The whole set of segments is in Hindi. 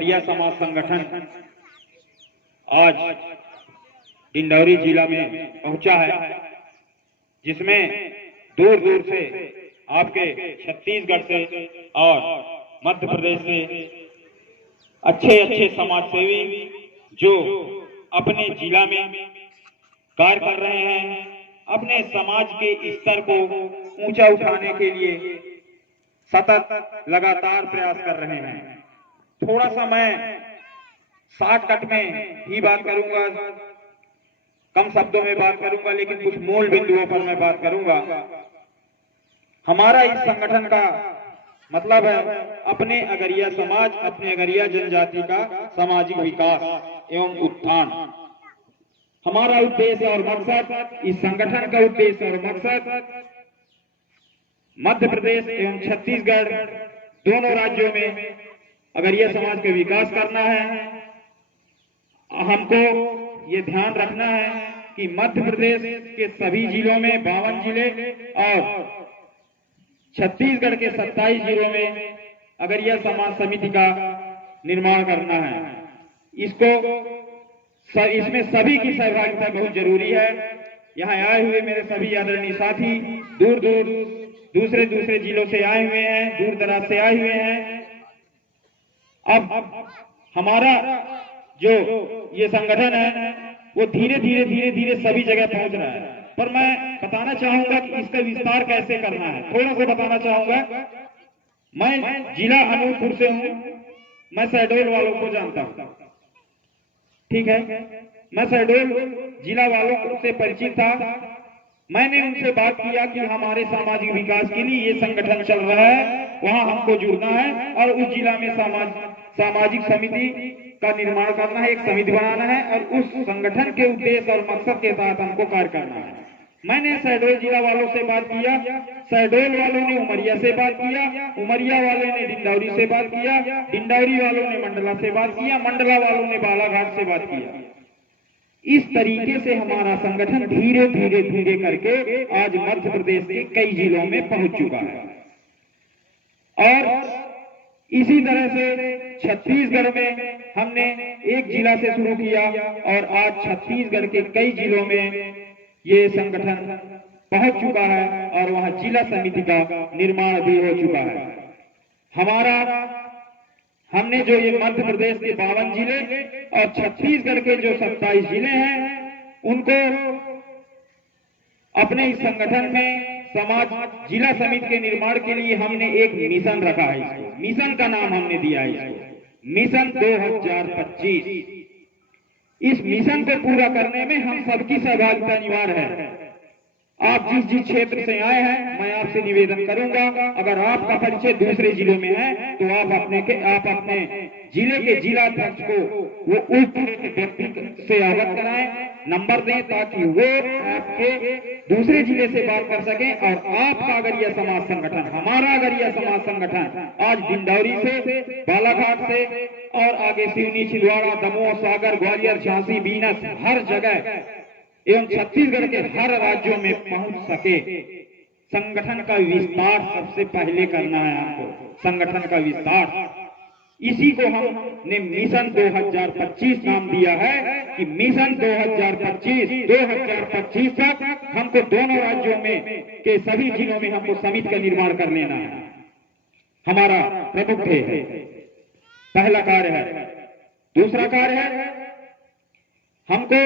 अगरिया समाज संगठन आज डिंडौरी जिला में पहुंचा है, जिसमें दूर दूर से आपके छत्तीसगढ़ से और मध्य प्रदेश से अच्छे अच्छे समाज सेवी जो अपने जिला में कार्य कर रहे हैं, अपने समाज के स्तर को ऊंचा उठाने के लिए सतत लगातार प्रयास कर रहे हैं। थोड़ा सा मैं शॉर्टकट में ही बात करूंगा, कम शब्दों में बात करूंगा, लेकिन कुछ मूल बिंदुओं पर मैं बात करूंगा। हमारा इस संगठन का मतलब है अपने अगरिया समाज, अपने अगरिया जनजाति का सामाजिक विकास एवं उत्थान। हमारा उद्देश्य और मकसद, इस संगठन का उद्देश्य और मकसद मध्य प्रदेश एवं छत्तीसगढ़ दोनों राज्यों में अगरिया समाज का विकास करना है। हमको ये ध्यान रखना है कि मध्य प्रदेश के सभी जिलों में 52 जिले और छत्तीसगढ़ के 27 जिलों में अगरिया समाज समिति का निर्माण करना है। इसमें सभी की सहभागिता बहुत जरूरी है। यहाँ आए हुए मेरे सभी आदरणीय साथी दूसरे जिलों से आए हुए हैं, दूर दराज से आए हुए हैं। अब हमारा जो ये संगठन है वो धीरे धीरे सभी जगह पहुंच रहा है, पर मैं बताना चाहूंगा कि इसका विस्तार कैसे करना है। थोड़ा सा बताना चाहूंगा। मैं जिला अनूपपुर से हूं, मैं शहडोल वालों को जानता हूं, ठीक है। मैं शहडोल जिला वालों से परिचित था। मैंने उनसे बात किया कि हमारे सामाजिक विकास के लिए ये संगठन चल रहा है, वहां हमको जुड़ना है और उस जिला में सामाजिक समिति का निर्माण करना है, एक समिति बनाना है और उस संगठन के उद्देश्य और मकसद के साथ हमको कार्य करना है। मैंने शहडोल जिला वालों से बात किया, शहडोल वालों ने उमरिया से बात किया, उमरिया वाले ने डिंडौरी से बात किया, डिंडौरी वालों ने मंडला से बात किया, मंडला वालों ने बालाघाट से बात किया। इस तरीके से हमारा संगठन धीरे धीरे करके आज मध्य प्रदेश के कई जिलों में पहुंच चुका है और इसी तरह से छत्तीसगढ़ में हमने एक जिला से शुरू किया और आज छत्तीसगढ़ के कई जिलों में ये संगठन पहुंच चुका है और वहां जिला समिति का निर्माण भी हो चुका है। हमने जो ये मध्य प्रदेश के 52 जिले और छत्तीसगढ़ के जो 27 जिले हैं, उनको अपने इस संगठन में समाज जिला समिति के निर्माण के लिए हमने एक मिशन रखा है। इसको मिशन का नाम हमने दिया है, इसको मिशन 2025। इस मिशन को पूरा करने में हम सबकी सहभागिता अनिवार्य है। आप जिस क्षेत्र से आए हैं, मैं आपसे निवेदन करूंगा, अगर आपका परिचय दूसरे जिलों में है तो आप अपने जिले के जिला अध्यक्ष को वो उस व्यक्ति से अवगत कराएं, नंबर दें, ताकि वो आपके दूसरे जिले से बात कर सकें और आपका अगरिया समाज संगठन, हमारा अगरिया समाज संगठन आज डिंडौरी से, बालाघाट से और आगे सिवनी, छिंदवाड़ा, दमोह, सागर, ग्वालियर, झांसी, बीनस, हर जगह एवं छत्तीसगढ़ के हर राज्यों में पहुंच सके। संगठन का विस्तार सबसे पहले करना है हमको, संगठन का विस्तार। इसी को हमने मिशन 2025 नाम दिया है कि मिशन 2025 तक हमको दोनों राज्यों में के सभी जिलों में हमको समिति का निर्माण कर लेना है। हमारा प्रमुख ध्येय है, पहला कार्य है। दूसरा कार्य है हमको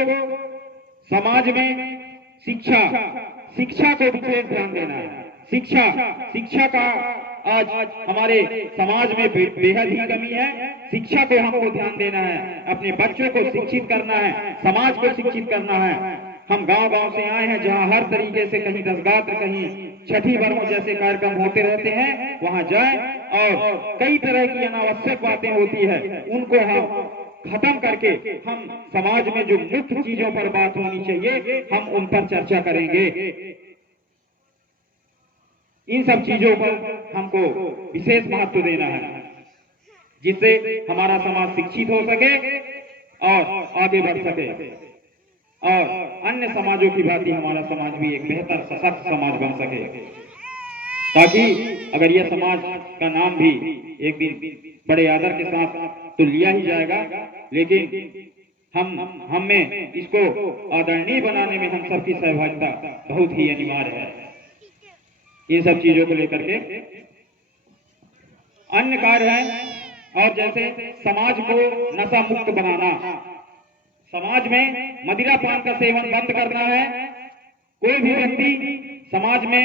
समाज में शिक्षा को विशेष ध्यान देना है। शिक्षा का आज हमारे समाज में बेहद ही कमी है। शिक्षा को हमको ध्यान देना है, अपने बच्चों को शिक्षित करना है, समाज को शिक्षित करना है। हम गांव से आए हैं जहां हर तरीके से कहीं दसगात्र, कहीं छठी वर्म जैसे कार्यक्रम होते रहते हैं, वहां जाएं और कई तरह की अनावश्यक बातें होती है, उनको हम खत्म करके हम समाज में जो मुख्य चीजों पर बात होनी चाहिए हम उन पर चर्चा करेंगे। इन सब चीजों पर हमको विशेष महत्व देना है, जिससे हमारा समाज शिक्षित हो सके और आगे बढ़ सके और अन्य समाजों की भांति हमारा समाज भी एक बेहतर सशक्त समाज बन सके। ताकि अगरिया समाज का नाम भी एक दिन बड़े आदर के साथ तो लिया ही जाएगा, लेकिन हम में इसको आदरणीय बनाने में हम सबकी सहभागिता बहुत ही अनिवार्य है। इन सब चीजों को लेकर के अन्य कार्य है, और जैसे समाज को नशा मुक्त बनाना, समाज में मदिरा पान का सेवन बंद करना है। कोई भी व्यक्ति समाज में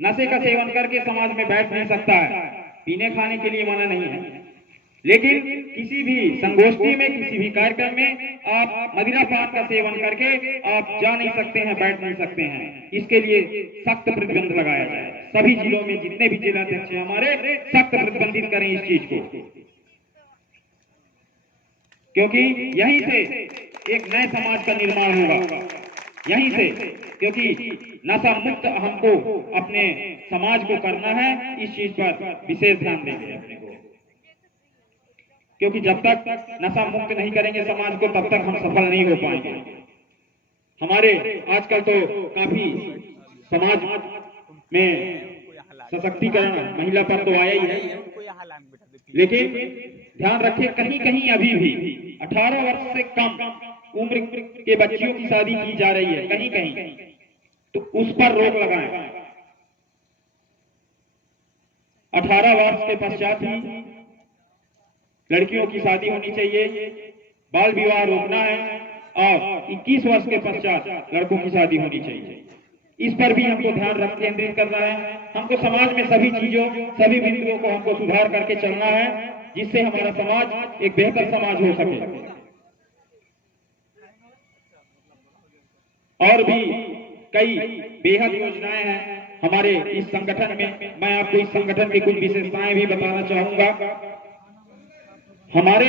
नशे का सेवन करके समाज में बैठ नहीं सकता है। पीने खाने के लिए मना नहीं है, लेकिन किसी भी संगोष्ठी में, किसी भी कार्यक्रम में आप मदिरा पान का सेवन करके आप जा नहीं सकते हैं, बैठ नहीं सकते हैं। इसके लिए सख्त प्रतिबंध लगाया जाए। सभी जिलों में जितने भी जिलाध्यक्ष हैं हमारे, सख्त प्रतिबंधित करें इस चीज को, क्योंकि यहीं से एक नए समाज का निर्माण होगा, यहीं से, क्योंकि नशा मुक्त हमको अपने समाज को करना है। इस चीज पर विशेष ध्यान देंगे अपने को, क्योंकि जब तक नशा मुक्त नहीं करेंगे समाज को, तब तक हम सफल नहीं हो पाएंगे। हमारे आजकल तो काफी समाज में सशक्तिकरण महिला पर तो आया ही है, लेकिन ध्यान रखें कहीं कहीं अभी भी 18 वर्ष से कम उम्र के बच्चियों की शादी की जा रही है कहीं कहीं, तो उस पर रोक लगाएं। 18 वर्ष के पश्चात ही लड़कियों की शादी होनी चाहिए, बाल विवाह रोकना है, और 21 वर्ष के पश्चात लड़कों की शादी होनी चाहिए। इस पर भी हमको ध्यान केंद्रित करना है। हमको समाज में सभी चीजों, सभी बिंदुओं को हमको सुधार करके चलना है, जिससे हमारा समाज एक बेहतर समाज हो सके। और भी कई बेहद योजनाएं हैं हमारे इस संगठन में। मैं आपको इस संगठन की कुछ विशेषताएं भी बताना चाहूंगा। हमारे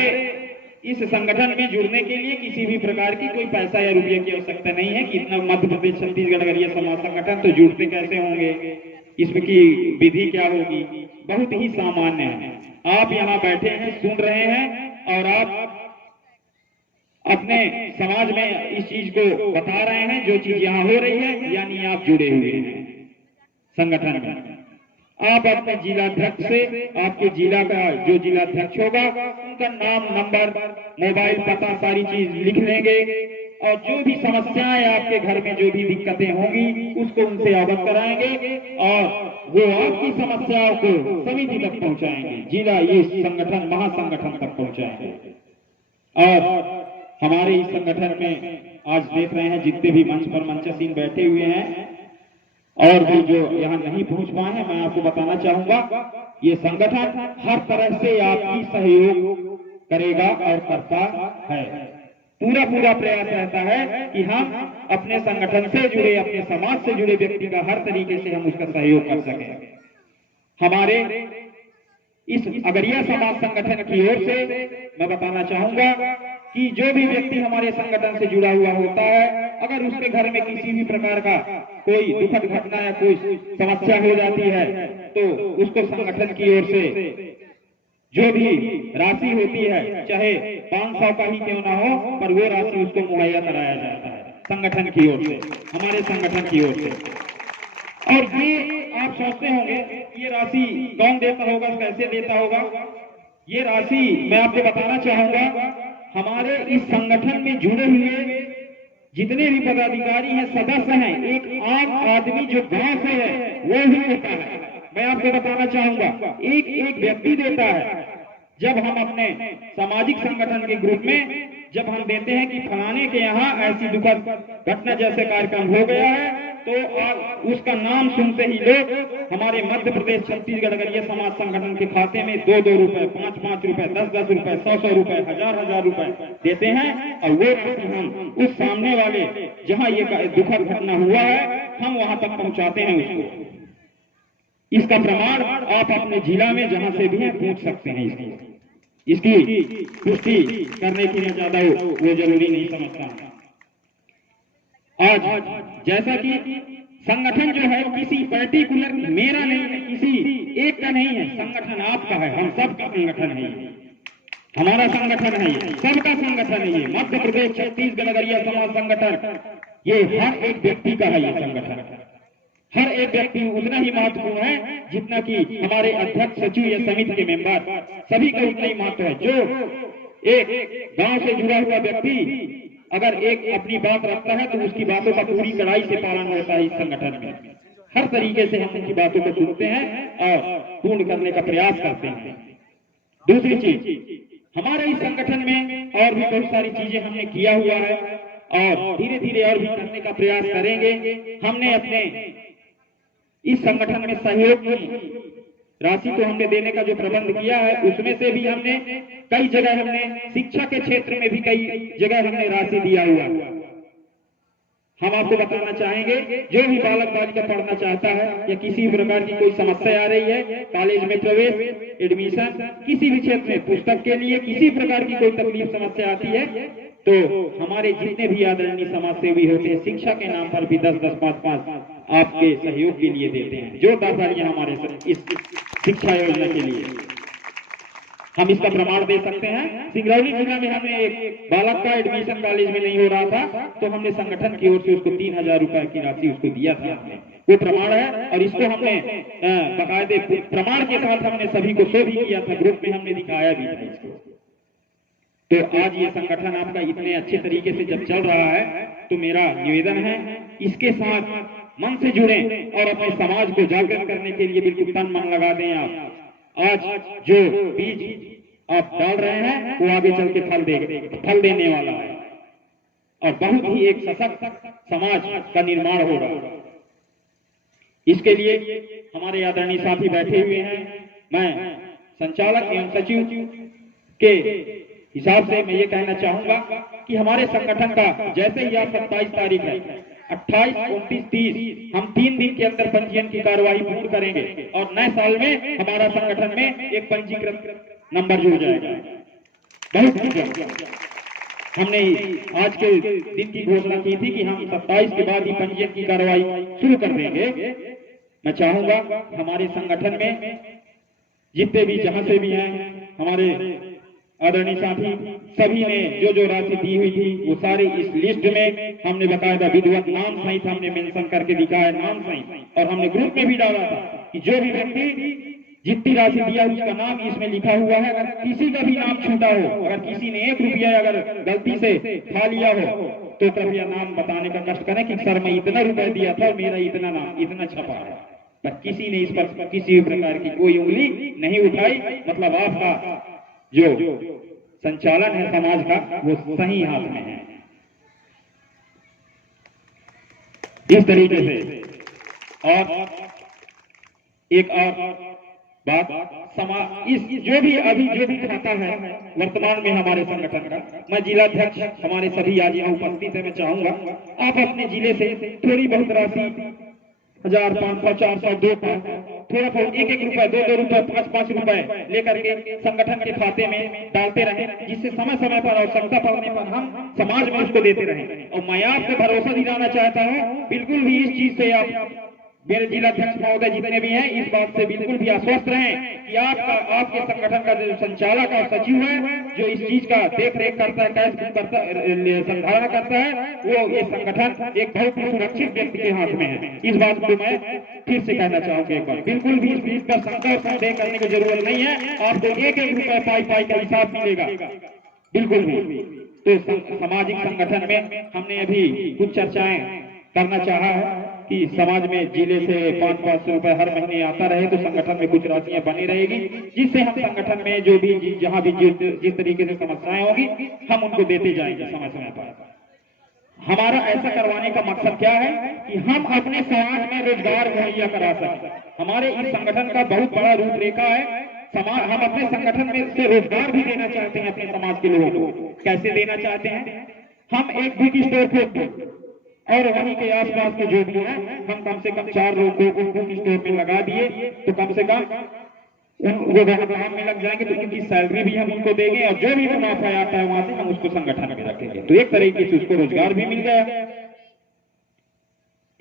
इस संगठन में जुड़ने के लिए किसी भी प्रकार की कोई पैसा या रुपये की आवश्यकता नहीं है कि इतना मध्य प्रदेश छत्तीसगढ़ अगरिया समाज संगठन, तो जुड़ते कैसे होंगे, इसमें की विधि क्या होगी, बहुत ही सामान्य है। आप यहाँ बैठे हैं, सुन रहे हैं, और आप अपने समाज में इस चीज को बता रहे हैं, जो चीज यहाँ हो रही है, यानी आप जुड़े हुए हैं संगठन में। आप अपने जिलाध्यक्ष से, आपके जिला का जो जिलाध्यक्ष होगा, उनका नाम, नंबर, मोबाइल, पता, सारी चीज लिख लेंगे, और जो भी समस्याएं आपके घर में, जो भी दिक्कतें होंगी, उसको उनसे अवगत कराएंगे, और वो आपकी समस्याओं को समिति तक पहुंचाएंगे, जिला ये संगठन, महासंगठन तक पहुंचाएंगे। और हमारे इस संगठन में आज देख रहे हैं जितने भी मंच पर मंचासीन बैठे हुए हैं, और भी जो यहाँ नहीं पहुंच पाए हैं, मैं आपको बताना चाहूंगा, ये संगठन हर तरह से आपकी सहयोग करेगा और करता है। पूरा प्रयास रहता है कि हम अपने संगठन से जुड़े, अपने समाज से जुड़े व्यक्ति का हर तरीके से हम उसका सहयोग कर सकें। हमारे इस अगरिया समाज संगठन की ओर से मैं बताना चाहूंगा कि जो भी व्यक्ति हमारे संगठन से जुड़ा हुआ होता है, अगर उसके घर में किसी भी प्रकार का कोई दुखद घटना या कोई समस्या हो जाती है, तो उसको संगठन की ओर से जो भी राशि होती है, चाहे 500 का ही क्यों ना हो, पर वो राशि उसको मुहैया कराया जाता है संगठन की ओर से, हमारे संगठन की ओर से। और ये आप सोचते होंगे ये राशि कौन देता होगा, कैसे देता होगा? ये राशि मैं आपको बताना चाहूंगा, हमारे इस संगठन में जुड़े हुए जितने भी पदाधिकारी हैं, सदस्य हैं, एक आम आदमी जो गांव से है वो ही देता है। मैं आपको बताना चाहूंगा, एक व्यक्ति देता है। जब हम अपने सामाजिक संगठन के ग्रुप में जब हम देते हैं कि फलाने के यहाँ ऐसी दुखद घटना जैसे कार्यक्रम हो गया है, तो उसका नाम सुनते ही लोग हमारे मध्य प्रदेश छत्तीसगढ़ अगरिया समाज संगठन के खाते में 2-2 रुपए, 5-5 रुपए, 10-10 रुपए, 100-100 रुपए, 1000-1000 रुपए देते हैं, और वो हम उस सामने वाले जहां ये दुखद घटना हुआ है, हम वहां तक पहुंचाते हैं उसको। इसका प्रमाण आप अपने जिला में जहां से भी हैं पूछ सकते हैं। इसकी पुष्टि करने की मैं ज्यादा वो जरूरी नहीं समझता। आज जैसा कि संगठन जो है किसी पर्टिकुलर, मेरा नहीं है, किसी एक का नहीं है, संगठन आपका है, हम सबका संगठन है, हमारा संगठन है, सबका संगठन है। ये मध्य प्रदेश छत्तीसगढ़ अगरिया समाज संगठन, ये हर एक व्यक्ति का है ये संगठन। हर एक व्यक्ति उतना ही महत्वपूर्ण है जितना कि हमारे अध्यक्ष, सचिव या समिति के मेंबर, सभी का उतना ही महत्व है। जो एक गांव से जुड़ा हुआ व्यक्ति अगर एक अपनी बात रखता है तो उसकी बातों का पूरी कड़ाई से पालन होता है। इस संगठन में हर तरीके से हम उनकी बातों को सुनते हैं और पूर्ण करने का प्रयास करते हैं। दूसरी चीज, हमारे इस संगठन में और भी बहुत सारी चीजें हमने किया हुआ है और धीरे धीरे और भी करने का प्रयास करेंगे। हमने अपने इस संगठन में सहयोग की राशि तो हमने देने का जो प्रबंध किया है, उसमें से भी हमने कई जगह हमने शिक्षा के क्षेत्र में भी कई जगह हमने राशि दिया हुआ। हम आपको बताना चाहेंगे, जो भी बालक बालिका पढ़ना चाहता है या किसी प्रकार की कोई समस्या आ रही है, कॉलेज में प्रवेश, एडमिशन, किसी भी क्षेत्र में पुस्तक के लिए किसी प्रकार की कोई तकलीफ समस्या आती है, तो हमारे जितने भी आदरणीय समाज सेवी होते हैं, शिक्षा के नाम पर भी 10-10, 5-5 आपके सहयोग के लिए देते हैं। जोरदार तालियां हमारे इस शिक्षा योजना के लिए। हम इसका प्रमाण दे सकते हैं। सिंगरौली जिला में हमें एक बालक का एडमिशन कॉलेज में नहीं हो रहा था, तो हमने संगठन की ओर से उसको 3000 रुपए की राशि उसको दिया था। वो प्रमाण है और इसको हमने बाकायदे प्रमाण के साथ हमने सभी को शो भी किया था, ग्रुप में हमने दिखाया भी था इसको। तो आज ये संगठन आपका इतने अच्छे तरीके से जब चल रहा है, तो मेरा निवेदन है इसके साथ मन से जुड़े और अपने समाज को जागृत करने के लिए बिल्कुल तन मन लगा दें। आप आज जो बीज आप डाल रहे हैं वो आगे चल के फल देने वाला है और बहुत ही एक सशक्त समाज का निर्माण होगा। इसके लिए हमारे आदरणीय साथी बैठे हुए हैं। मैं संचालक एवं सचिव के हिसाब से मैं ये कहना चाहूंगा कि हमारे संगठन का जैसे ही आज 27 तारीख है, 28, 29, 30 हम 3 दिन के अंदर पंजीयन की कार्यवाही पूर्ण करेंगे और नए साल में हमारा संगठन में एक पंजीकृत नंबर जुड़ जाएगा। बहुत हमने आज के दिन की घोषणा की थी कि हम 27 के बाद ही पंजीयन की कार्यवाही शुरू कर देंगे। मैं चाहूंगा हमारे संगठन में जितने भी जहां से भी हैं हमारे आदरणीय साथी, सभी ने जो राशि दी हुई थी वो सारी इस लिस्ट में हमने बकायदा विधिवत नाम सहित हमने मेंशन करके दिखाया, नाम सहित, और हमने ग्रुप में भी डाला था कि जो भी व्यक्ति जितनी राशि दिया उसका नाम इसमें लिखा हुआ है। अगर किसी का भी नाम छूटा हो, अगर किसी ने 1 रुपया अगर गलती से खा लिया हो, तो कृपया नाम बताने का कष्ट करें कि सर मैं इतना रुपया दिया था, मेरा इतना नाम इतना छपा है। पर किसी ने इस पर किसी भी प्रकार की कोई उंगली नहीं उठाई। मतलब आपका जो संचालन है समाज का वो सही हाथ में है। इस तरीके से और एक और बात, इस जो भी खाता है वर्तमान में हमारे संगठन का, मैं जिलाध्यक्ष हमारे सभी आज यहाँ उपस्थित है, मैं चाहूंगा आप अपने जिले से थोड़ी बहुत राशि 1000, 500, 400, 200 थोड़ा बहुत 1-1 रुपए, 2-2 रुपए, 5-5 रुपए लेकर के संगठन के खाते में डालते रहें, जिससे समय समय पर आवश्यकता पड़ने पर हम समाज में उसको देते रहें। और मैं आपको भरोसा दिलाना चाहता हूँ, बिल्कुल भी इस चीज से आप मेरे जिलाध्यक्ष महोदय जितने भी हैं इस बात से बिल्कुल भी आश्वस्त रहें कि आपके संगठन का जो संचालक और सचिव है, जो इस चीज का देख रेख करता है, कैश करता है, संधारण करता है, वो ये संगठन एक बहुत ही सुरक्षित व्यक्ति के हाथ में है। इस बात को मैं फिर से कहना चाहूंगा एक बार, बिल्कुल भी इस चीज का संदेह और संदेह करने की जरूरत नहीं है। आपको 1-1 रुपए पाई का हिसाब मिलेगा, बिल्कुल भी। तो सामाजिक संगठन में हमने अभी कुछ चर्चाएं करना चाहा है कि समाज में जिले से 500-500 रुपए हर महीने आता रहे तो संगठन में कुछ राशियां बनी रहेगी, जिससे हम संगठन में जो भी जहां भी जिस तरीके से समस्याएं होगी हम उनको देते जाएंगे समय समय पर। हमारा ऐसा करवाने का मकसद क्या है कि हम अपने समाज में रोजगार मुहैया करा सकें। हमारे इस संगठन का बहुत बड़ा रूपरेखा है, हम अपने संगठन में से रोजगार भी देना चाहते हैं अपने समाज के लोगों को। कैसे देना चाहते हैं? हम एक बुक स्टोर खोलते और वहीं के आसपास के जो भी हैं हम कम से कम 4 लोगों को बुक स्टोर में लगा दिए, तो कम से कम वो काम में लग जाएंगे, तो उनकी सैलरी भी हम उनको देंगे और जो भी मुनाफा आता है वहां से हम उसको संगठन में रखेंगे। तो एक तरीके से उसको रोजगार भी मिल गया।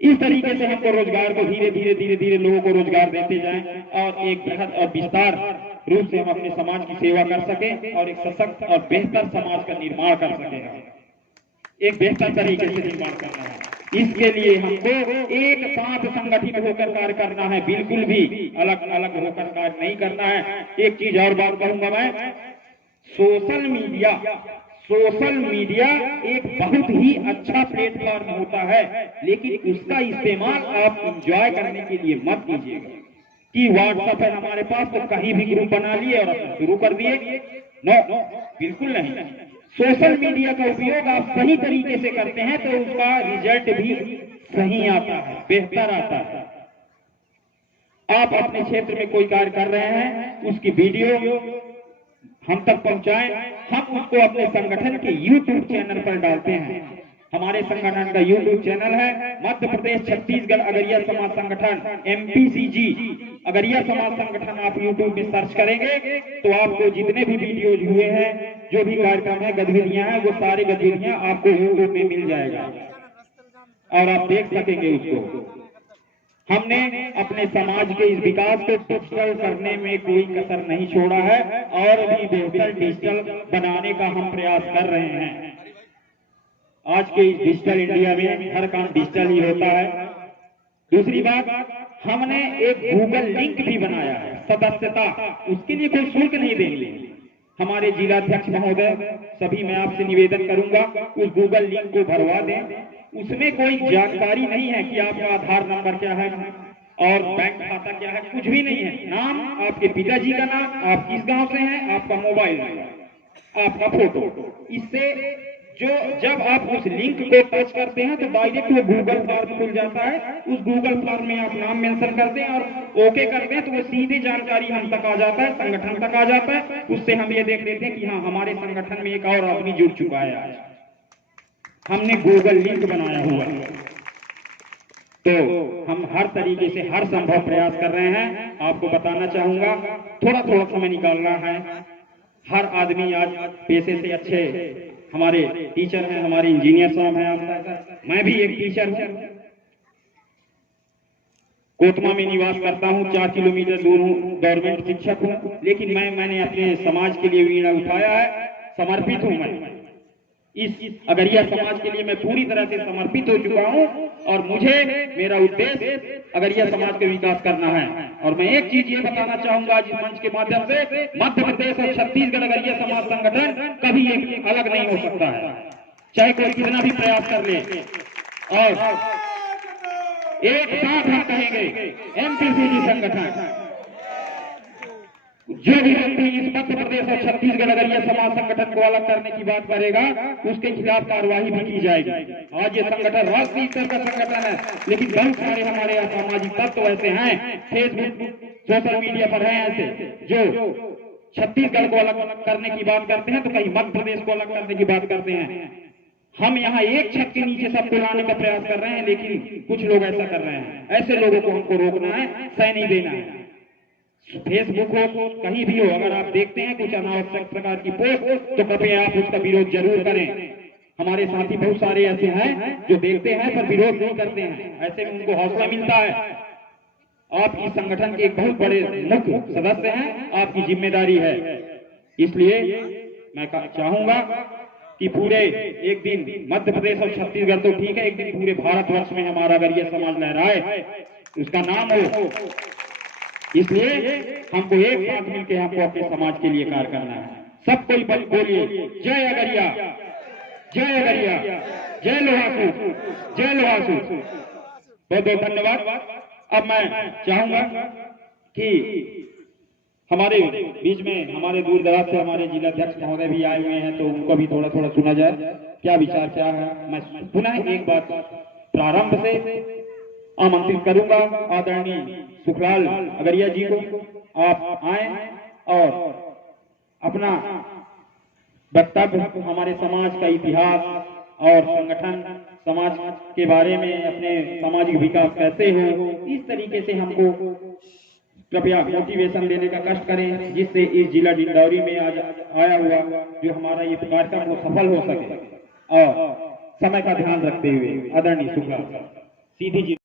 इस तरीके से हमको रोजगार को धीरे धीरे लोगों को रोजगार देते जाएं और एक बृहद और विस्तार रूप से हम अपने समाज की सेवा कर सकें और एक सशक्त और बेहतर समाज का निर्माण कर सकें। एक बेहतर तरीके से निर्माण करना है। इसके लिए हमको एक साथ संगठित होकर कार्य करना है, बिल्कुल भी अलग अलग होकर कार्य नहीं करना है। एक चीज और बात कहूंगा मैं, सोशल मीडिया एक बहुत ही अच्छा प्लेटफॉर्म होता है, लेकिन उसका इस्तेमाल आप एंजॉय करने के लिए मत कीजिएगा कि व्हाट्सएप है हमारे पास तो कहीं भी ग्रुप बना लिए और अपना शुरू कर दिए। नो, बिल्कुल नहीं। सोशल मीडिया का उपयोग आप सही तरीके से करते हैं तो उसका रिजल्ट भी सही आता है, बेहतर आता है। आप अपने क्षेत्र में कोई कार्य कर रहे हैं, उसकी वीडियो हम तक पहुंचाएं, हम उसको अपने संगठन के YouTube चैनल पर डालते हैं। हमारे संगठन का YouTube चैनल है मध्य प्रदेश छत्तीसगढ़ अगरिया समाज संगठन, MPCG अगरिया समाज संगठन। आप YouTube में सर्च करेंगे तो आपको जितने भी वीडियोज हुए हैं, जो भी कार्यक्रम है, गतिविधियां हैं, वो सारी गतिविधियां आपको YouTube में मिल जाएगा और आप देख सकेंगे उसको। हमने अपने समाज के इस विकास को डिजिटल करने में कोई कसर नहीं छोड़ा है और भी बेहतर डिजिटल बनाने का हम प्रयास कर रहे हैं। आज के इस डिजिटल इंडिया में हर काम डिजिटल ही होता है। दूसरी बात, हमने एक गूगल लिंक भी बनाया है सदस्यता, उसके लिए कोई शुल्क नहीं देंगे। हमारे जिलाध्यक्ष महोदय सभी मैं आपसे निवेदन करूंगा उस गूगल लिंक को भरवा दें। उसमें कोई जानकारी नहीं है कि आपका आधार नंबर क्या है और बैंक खाता क्या है, कुछ भी नहीं है। नाम, आपके पिताजी का नाम, आप किस गांव से हैं, आपका मोबाइल नंबर, आपका फोटो। इससे जो जब आप उस लिंक को टच करते हैं तो डायरेक्ट वो गूगल फॉर्म खुल जाता है। उस गूगल फॉर्म में आप नाम मेंशन करते हैं और ओके करते हैं तो वो सीधे जानकारी हम तक आ जाता है, संगठन तक आ जाता है। उससे हम ये देख लेते हैं कि हाँ, हमारे संगठन में एक और आदमी जुड़ चुका है। आज हमने गूगल लिंक बनाया हुआ है, तो हम हर तरीके से हर संभव प्रयास कर रहे हैं। आपको बताना चाहूंगा, थोड़ा थोड़ा समय निकालना है। हर आदमी आज पेशे से अच्छे हमारे टीचर हैं, हमारे इंजीनियर साहब हैं। मैं भी एक टीचर हूं, कोतमा में निवास करता हूं, 4 किलोमीटर दूर हूं, गवर्नमेंट शिक्षक हूं, लेकिन मैंने अपने समाज के लिए वीणा उठाया है, समर्पित हूं। मैं इस अगरिया समाज के लिए मैं पूरी तरह से समर्पित हो चुका हूं और मुझे मेरा उद्देश्य अगरिया समाज का विकास करना है। और मैं एक चीज ये बताना चाहूंगा आज इस मंच के माध्यम से, मध्य प्रदेश और छत्तीसगढ़ अगरिया समाज संगठन कभी एक अलग नहीं हो सकता है, चाहे कोई कितना भी प्रयास कर ले। और एक साथ हम कहेंगे MPCG संगठन जो भी व्यक्ति इस मध्य प्रदेश और छत्तीसगढ़ अगरिया समाज संगठन को अलग करने की बात करेगा उसके खिलाफ कार्रवाई भी की जाएगी। आज ये संगठन राष्ट्रीय स्तर का संगठन है, लेकिन बहुत सारे हमारे असामाजिक तत्व ऐसे हैं, फेसबुक सोशल मीडिया पर हैं ऐसे जो छत्तीसगढ़ को अलग करने की बात करते हैं तो कहीं मध्य प्रदेश को अलग करने की बात करते हैं। हम यहाँ एक छत के नीचे सबको लाने का प्रयास कर रहे हैं, लेकिन कुछ लोग ऐसा कर रहे हैं। ऐसे लोगों को हमको रोकना है, सह नहीं देना है। फेसबुक हो, कहीं भी हो, अगर आप देखते हैं कुछ अनावश्यक प्रकार की पोस्ट तो कृपया आप उसका विरोध जरूर करें। हमारे साथी बहुत सारे ऐसे हैं जो देखते हैं पर विरोध नहीं करते हैं, ऐसे में उनको हौसला मिलता है। आप इस संगठन के एक बहुत बड़े मुख्य सदस्य हैं, आपकी जिम्मेदारी है। इसलिए मैं चाहूंगा कि पूरे एक दिन मध्य प्रदेश और छत्तीसगढ़ तो ठीक है, एक दिन पूरे भारतवर्ष में हमारा अगरिया समाज लहराए, उसका नाम हो। इसलिए हमको एक साथ मिलकर हमको अपने समाज के लिए कार्य करना है। सब कोई बोलिए जय अगरिया, जय अगरिया, जय लोहासू, जय लोहासू। बहुत बहुत धन्यवाद। अब मैं चाहूंगा कि हमारे बीच में हमारे दूर दराज से हमारे जिलाध्यक्ष महोदय भी आए हुए हैं, तो उनको भी थोड़ा थोड़ा सुना जाए, क्या विचार क्या है। मैं पुनः एक बात प्रारंभ से आमंत्रित करूंगा आदरणीय सुखलाल अगरिया जी को, आप आए और अपना वक्तव्य हमारे समाज का इतिहास और संगठन समाज के बारे में, अपने सामाजिक विकास कैसे हो, इस तरीके से हमको कृपया मोटिवेशन देने का कष्ट करें, जिससे इस जिला डिंडौरी में आज आया हुआ जो हमारा ये कार्यक्रम वो सफल हो सके। और समय का ध्यान रखते हुए आदरणीय सुखलाल सीधी जी